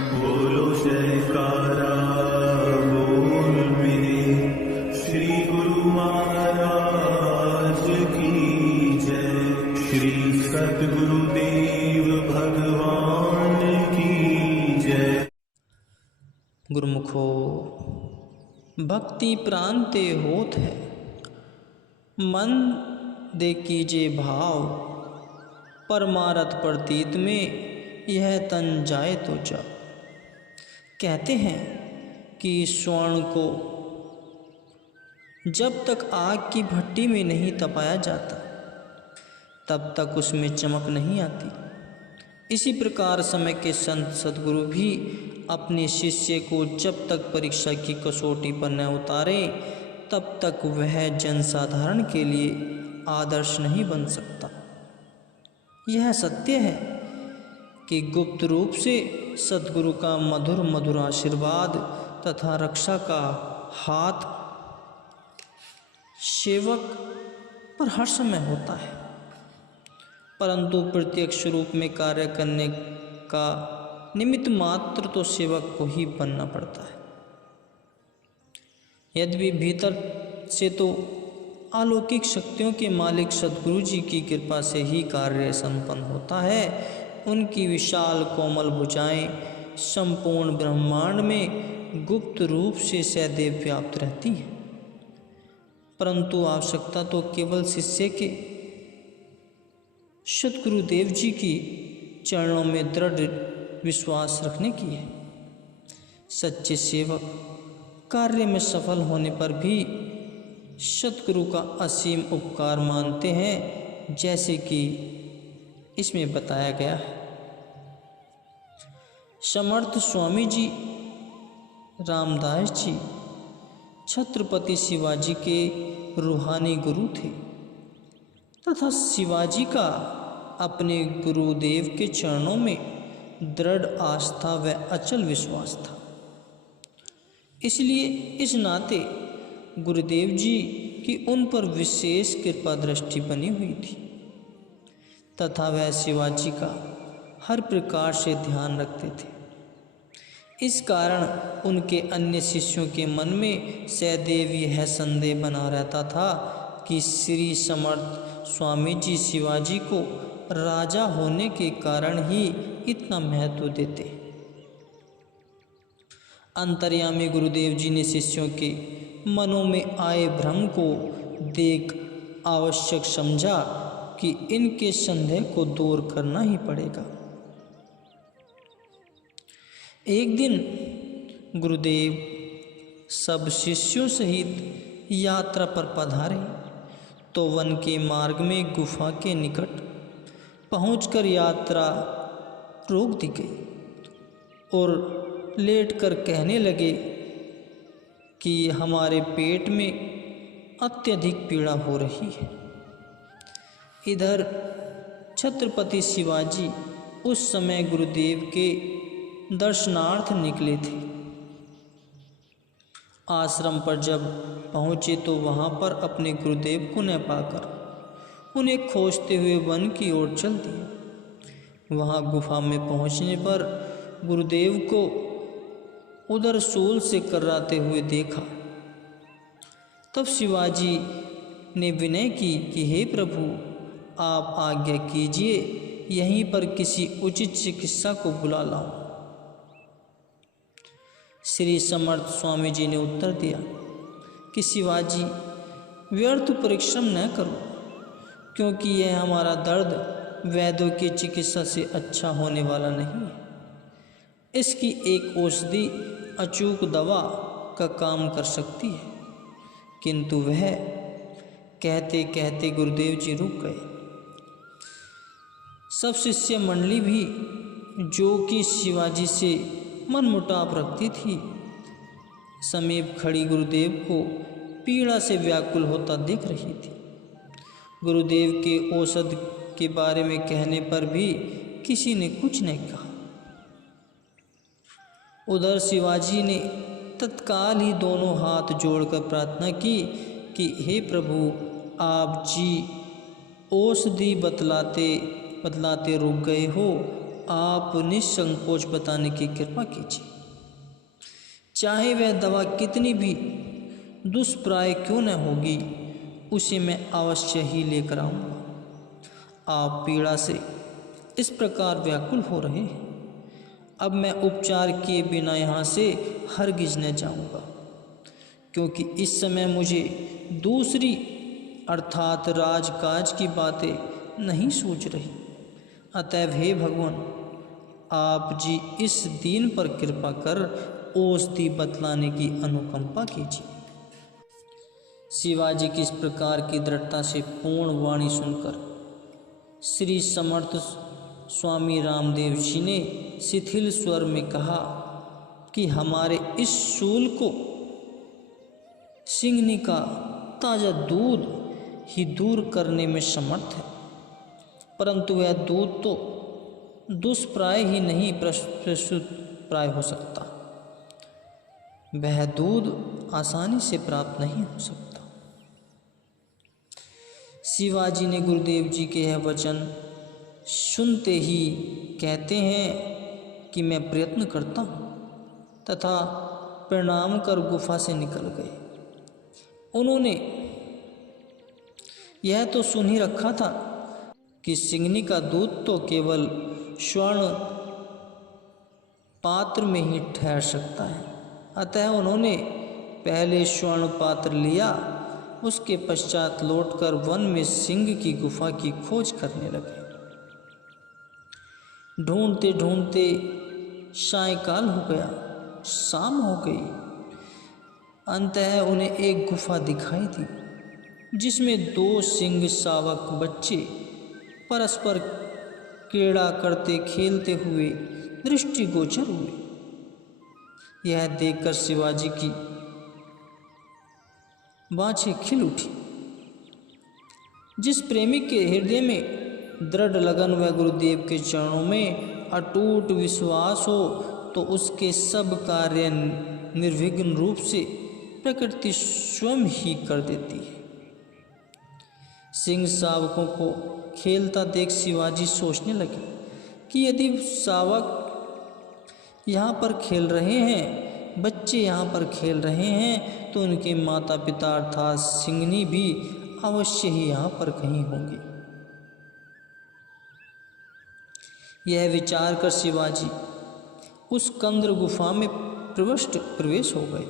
बोलो जयकारा बोल मेरे श्री गुरु महाराज की जय। श्री सद्गुरुदेव भगवान की जय। गुरुमुखो भक्ति प्रांते होत है, मन दे कीजे भाव, परमारथ प्रतीत में यह तन जाए तो जा। कहते हैं कि स्वर्ण को जब तक आग की भट्टी में नहीं तपाया जाता तब तक उसमें चमक नहीं आती। इसी प्रकार समय के संत सद्गुरु भी अपने शिष्य को जब तक परीक्षा की कसौटी पर न उतारे तब तक वह जनसाधारण के लिए आदर्श नहीं बन सकता। यह सत्य है कि गुप्त रूप से सद्गुरु का मधुर मधुर आशीर्वाद तथा रक्षा का हाथ सेवक पर हर समय होता है, परंतु प्रत्यक्ष रूप में कार्य करने का निमित्त मात्र तो सेवक को ही बनना पड़ता है। यद्यपि भीतर से तो अलौकिक शक्तियों के मालिक सद्गुरु जी की कृपा से ही कार्य संपन्न होता है। उनकी विशाल कोमल भुजाएं संपूर्ण ब्रह्मांड में गुप्त रूप से सदैव व्याप्त रहती हैं, परंतु आवश्यकता तो केवल शिष्य के सद्गुरुदेव जी की चरणों में दृढ़ विश्वास रखने की है। सच्चे सेवक कार्य में सफल होने पर भी सद्गुरु का असीम उपकार मानते हैं, जैसे कि इसमें बताया गया है। समर्थ स्वामी जी रामदास जी छत्रपति शिवाजी के रूहानी गुरु थे तथा शिवाजी का अपने गुरुदेव के चरणों में दृढ़ आस्था व अचल विश्वास था। इसलिए इस नाते गुरुदेव जी की उन पर विशेष कृपा दृष्टि बनी हुई थी तथा वह शिवाजी का हर प्रकार से ध्यान रखते थे। इस कारण उनके अन्य शिष्यों के मन में सदैव यह संदेह बना रहता था कि श्री समर्थ स्वामी जी शिवाजी को राजा होने के कारण ही इतना महत्व देते। अंतर्यामी गुरुदेव जी ने शिष्यों के मनों में आए भ्रम को देख आवश्यक समझा कि इनके संदेह को दूर करना ही पड़ेगा। एक दिन गुरुदेव सब शिष्यों सहित यात्रा पर पधारे तो वन के मार्ग में गुफा के निकट पहुंचकर यात्रा रोक दी गई और लेटकर कहने लगे कि हमारे पेट में अत्यधिक पीड़ा हो रही है। इधर छत्रपति शिवाजी उस समय गुरुदेव के दर्शनार्थ निकले थे। आश्रम पर जब पहुँचे तो वहाँ पर अपने गुरुदेव को न पाकर उन्हें खोजते हुए वन की ओर चल दिए। वहाँ गुफा में पहुँचने पर गुरुदेव को उधर सूल से कर्राते हुए देखा। तब शिवाजी ने विनय की कि हे प्रभु, आप आज्ञा कीजिए, यहीं पर किसी उचित चिकित्सा को बुला लाऊं। श्री समर्थ स्वामी जी ने उत्तर दिया कि शिवाजी, व्यर्थ परिश्रम न करो, क्योंकि यह हमारा दर्द वैद्यों की चिकित्सा से अच्छा होने वाला नहीं है। इसकी एक औषधि अचूक दवा का काम कर सकती है। किंतु वह कहते कहते गुरुदेव जी रुक गए। सब शिष्य मंडली भी, जो कि शिवाजी से मनमुटाव रखती थी, समीप खड़ी गुरुदेव को पीड़ा से व्याकुल होता देख रही थी। गुरुदेव के औषध के बारे में कहने पर भी किसी ने कुछ नहीं कहा। उधर शिवाजी ने तत्काल ही दोनों हाथ जोड़कर प्रार्थना की कि हे प्रभु, आप जी औषधि बतलाते रुक गए हो आप निसंकोच बताने की कृपा कीजिए। चाहे वह दवा कितनी भी दुष्प्राय क्यों न होगी, उसे मैं अवश्य ही लेकर आऊँगा। आप पीड़ा से इस प्रकार व्याकुल हो रहे हैं, अब मैं उपचार किए बिना यहाँ से हरगिज न जाऊँगा, क्योंकि इस समय मुझे दूसरी अर्थात राजकाज की बातें नहीं सूझ रही। अतएव हे भगवान, आप जी इस दीन पर कृपा कर औषधि बतलाने की अनुकंपा कीजिए। शिवाजी की इस प्रकार की दृढ़ता से पूर्ण वाणी सुनकर श्री समर्थ स्वामी रामदेव जी ने शिथिल स्वर में कहा कि हमारे इस शूल को सिंघनी का ताज़ा दूध ही दूर करने में समर्थ है, परंतु वह दूध तो दुष्प्राय ही नहीं प्रस्तुत प्राय हो सकता। वह दूध आसानी से प्राप्त नहीं हो सकता। शिवाजी ने गुरुदेव जी के यह वचन सुनते ही कहते हैं कि मैं प्रयत्न करता हूँ, तथा प्रणाम कर गुफा से निकल गए। उन्होंने यह तो सुन ही रखा था कि सिंघनी का दूध तो केवल स्वर्ण पात्र में ही ठहर सकता है। अतः उन्होंने पहले स्वर्ण पात्र लिया, उसके पश्चात लौटकर वन में सिंह की गुफा की खोज करने लगे। ढूंढते ढूंढते सायंकाल हो गया, शाम हो गई। अंततः उन्हें एक गुफा दिखाई दी, जिसमें 2 सिंह शावक बच्चे परस्पर क्रीड़ा करते खेलते हुए दृष्टिगोचर हुए। यह देखकर शिवाजी की बाँछें खिल उठी। जिस प्रेमी के हृदय में दृढ़ लगन व गुरुदेव के चरणों में अटूट विश्वास हो, तो उसके सब कार्य निर्विघ्न रूप से प्रकृति स्वयं ही कर देती है। सिंह शावकों को खेलता देख शिवाजी सोचने लगे कि यदि शावक यहाँ पर खेल रहे हैं, बच्चे यहाँ पर खेल रहे हैं, तो उनके माता पिता अर्थात सिंघनी भी अवश्य ही यहाँ पर कहीं होंगे। यह विचार कर शिवाजी उस कंद्र गुफा में प्रवेश हो गए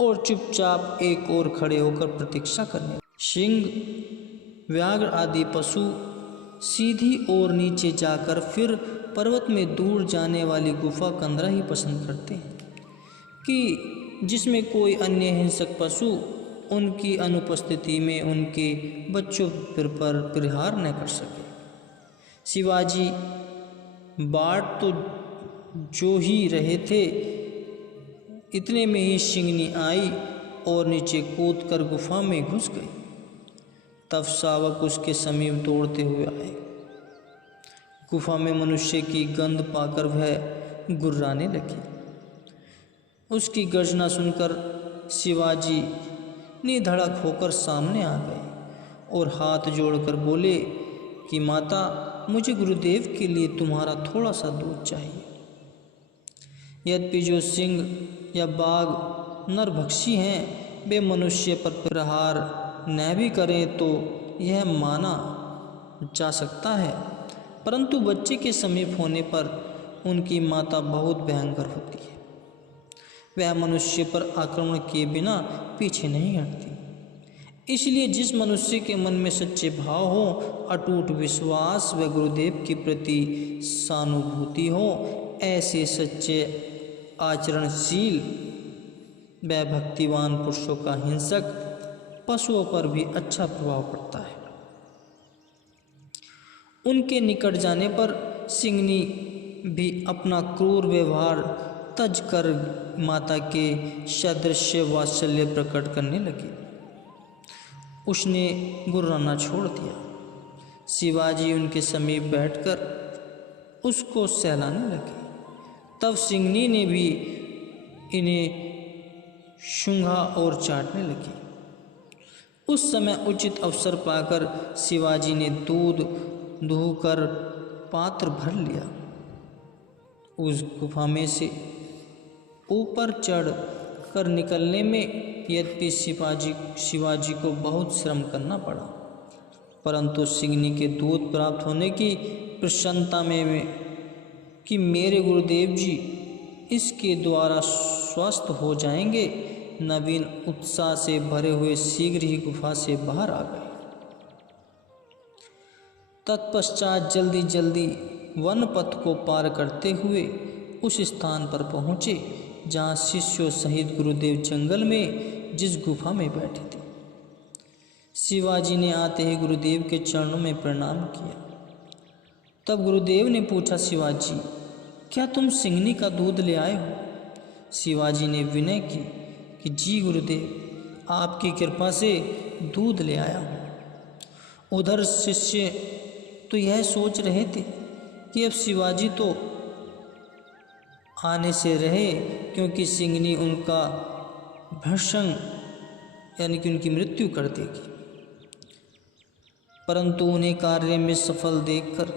और चुपचाप एक ओर खड़े होकर प्रतीक्षा करने। सिंह, व्याघ्र आदि पशु सीधी ओर नीचे जाकर फिर पर्वत में दूर जाने वाली गुफा कंदरा ही पसंद करते हैं कि जिसमें कोई अन्य हिंसक पशु उनकी अनुपस्थिति में उनके बच्चों पर प्रहार न कर सके। शिवाजी बाट तो जो ही रहे थे, इतने में ही सिंघनी आई और नीचे कूदकर गुफा में घुस गई। तब शावक उसके समीप दौड़ते हुए आए। गुफा में मनुष्य की गंध पाकर वह गुर्राने लगी। उसकी गर्जना सुनकर शिवाजी निधड़क होकर सामने आ गए और हाथ जोड़कर बोले कि माता, मुझे गुरुदेव के लिए तुम्हारा थोड़ा सा दूध चाहिए। यद्यपि जो सिंह या बाघ नरभक्षी हैं, वे मनुष्य पर प्रहार न भी करें तो यह माना जा सकता है, परंतु बच्चे के समीप होने पर उनकी माता बहुत भयंकर होती है। वह मनुष्य पर आक्रमण किए बिना पीछे नहीं हटती। इसलिए जिस मनुष्य के मन में सच्चे भाव हो, अटूट विश्वास व गुरुदेव के प्रति सहानुभूति हो, ऐसे सच्चे आचरणशील व भक्तिवान पुरुषों का हिंसक पशुओं पर भी अच्छा प्रभाव पड़ता है। उनके निकट जाने पर सिंघनी भी अपना क्रूर व्यवहार तज कर माता के सदृश वात्सल्य प्रकट करने लगी। उसने गुर्राना छोड़ दिया। शिवाजी उनके समीप बैठकर उसको सहलाने लगे। तब सिंघनी ने भी इन्हें सूंघा और चाटने लगी। उस समय उचित अवसर पाकर शिवाजी ने दूध दूहकर पात्र भर लिया उस गुफा में से ऊपर चढ़ कर निकलने में यद्यपि शिवाजी को बहुत श्रम करना पड़ा, परंतु सिंहनी के दूध प्राप्त होने की प्रसन्नता में कि मेरे गुरुदेव जी इसके द्वारा स्वस्थ हो जाएंगे, नवीन उत्साह से भरे हुए शीघ्र ही गुफा से बाहर आ गए। तत्पश्चात जल्दी जल्दी वन पथ को पार करते हुए उस स्थान पर पहुँचे जहाँ शिष्यों सहित गुरुदेव जंगल में जिस गुफा में बैठे थे। शिवाजी ने आते ही गुरुदेव के चरणों में प्रणाम किया। तब गुरुदेव ने पूछा, शिवाजी क्या तुम सिंहनी का दूध ले आए हो? शिवाजी ने विनय की कि जी गुरुदेव, आपकी कृपा से दूध ले आया हूँ। उधर शिष्य तो यह सोच रहे थे कि अब शिवाजी तो आने से रहे, क्योंकि सिंहनी उनका भर्षण यानी कि उनकी मृत्यु कर देगी, परंतु उन्हें कार्य में सफल देखकर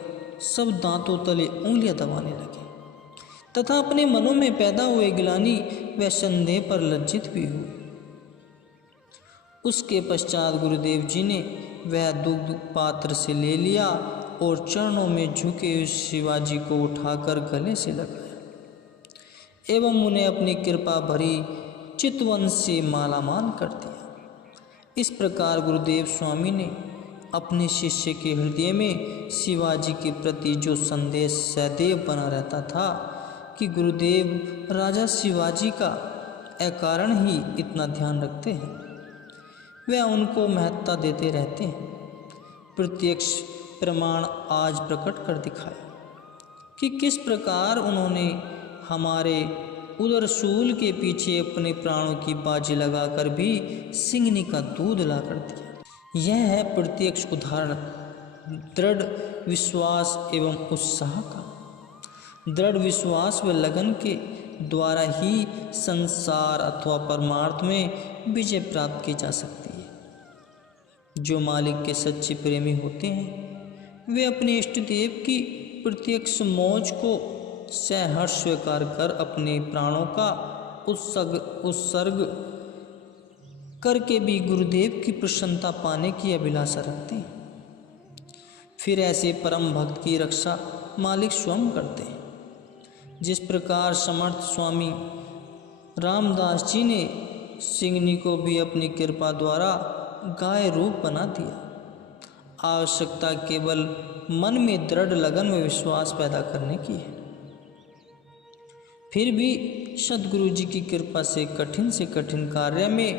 सब दांतों तले उंगलियां दबाने लगे तथा अपने मनों में पैदा हुए ग्लानि व संदेह पर लज्जित भी हुए। उसके पश्चात गुरुदेव जी ने वह दुग्ध पात्र से ले लिया और चरणों में झुके हुए शिवाजी को उठाकर गले से लगाया एवं उन्हें अपनी कृपा भरी चितवन से मालामाल कर दिया। इस प्रकार गुरुदेव स्वामी ने अपने शिष्य के हृदय में शिवाजी के प्रति जो संदेश सदैव बना रहता था कि गुरुदेव राजा शिवाजी का अकारण ही इतना ध्यान रखते हैं, वह उनको महत्ता देते रहते हैं, प्रत्यक्ष प्रमाण आज प्रकट कर दिखाया कि किस प्रकार उन्होंने हमारे उदर शूल के पीछे अपने प्राणों की बाजी लगाकर भी सिंहनी का दूध ला कर दिया। यह है प्रत्यक्ष उदाहरण दृढ़ विश्वास एवं उत्साह का। दृढ़ विश्वास व लगन के द्वारा ही संसार अथवा परमार्थ में विजय प्राप्त की जा सकती है। जो मालिक के सच्चे प्रेमी होते हैं वे अपने इष्ट देव की प्रत्यक्ष मौज को सहर्ष स्वीकार कर अपने प्राणों का उत्सर्ग करके भी गुरुदेव की प्रसन्नता पाने की अभिलाषा रखते हैं। फिर ऐसे परम भक्त की रक्षा मालिक स्वयं करते हैं। जिस प्रकार समर्थ स्वामी रामदास जी ने सिंहनी को भी अपनी कृपा द्वारा गाय रूप बना दिया। आवश्यकता केवल मन में दृढ़ लगन व विश्वास पैदा करने की है। फिर भी सद्गुरु जी की कृपा से कठिन कार्य में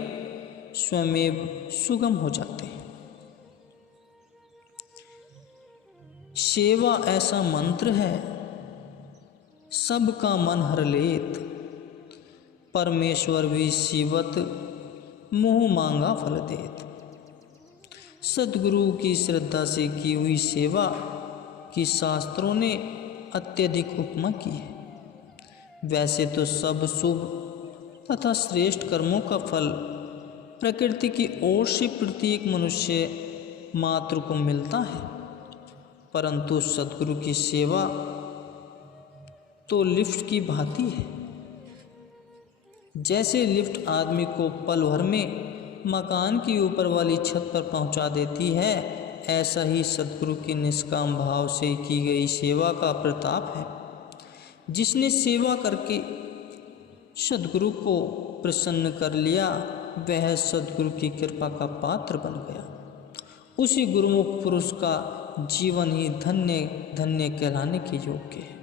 स्वयं सुगम हो जाते हैं। सेवा ऐसा मंत्र है सबका मन हर लेत, परमेश्वर भी शिवत मुँह मांगा फल देत। सद्गुरु की श्रद्धा से की हुई सेवा की शास्त्रों ने अत्यधिक उपमा की है। वैसे तो सब शुभ तथा श्रेष्ठ कर्मों का फल प्रकृति की ओर से प्रत्येक मनुष्य मात्र को मिलता है, परंतु सद्गुरु की सेवा तो लिफ्ट की भांति है। जैसे लिफ्ट आदमी को पल भर में मकान की ऊपर वाली छत पर पहुंचा देती है, ऐसा ही सद्गुरु के निष्काम भाव से की गई सेवा का प्रताप है। जिसने सेवा करके सद्गुरु को प्रसन्न कर लिया, वह सद्गुरु की कृपा का पात्र बन गया। उसी गुरुमुख पुरुष का जीवन ही धन्य धन्य कहलाने के योग्य है।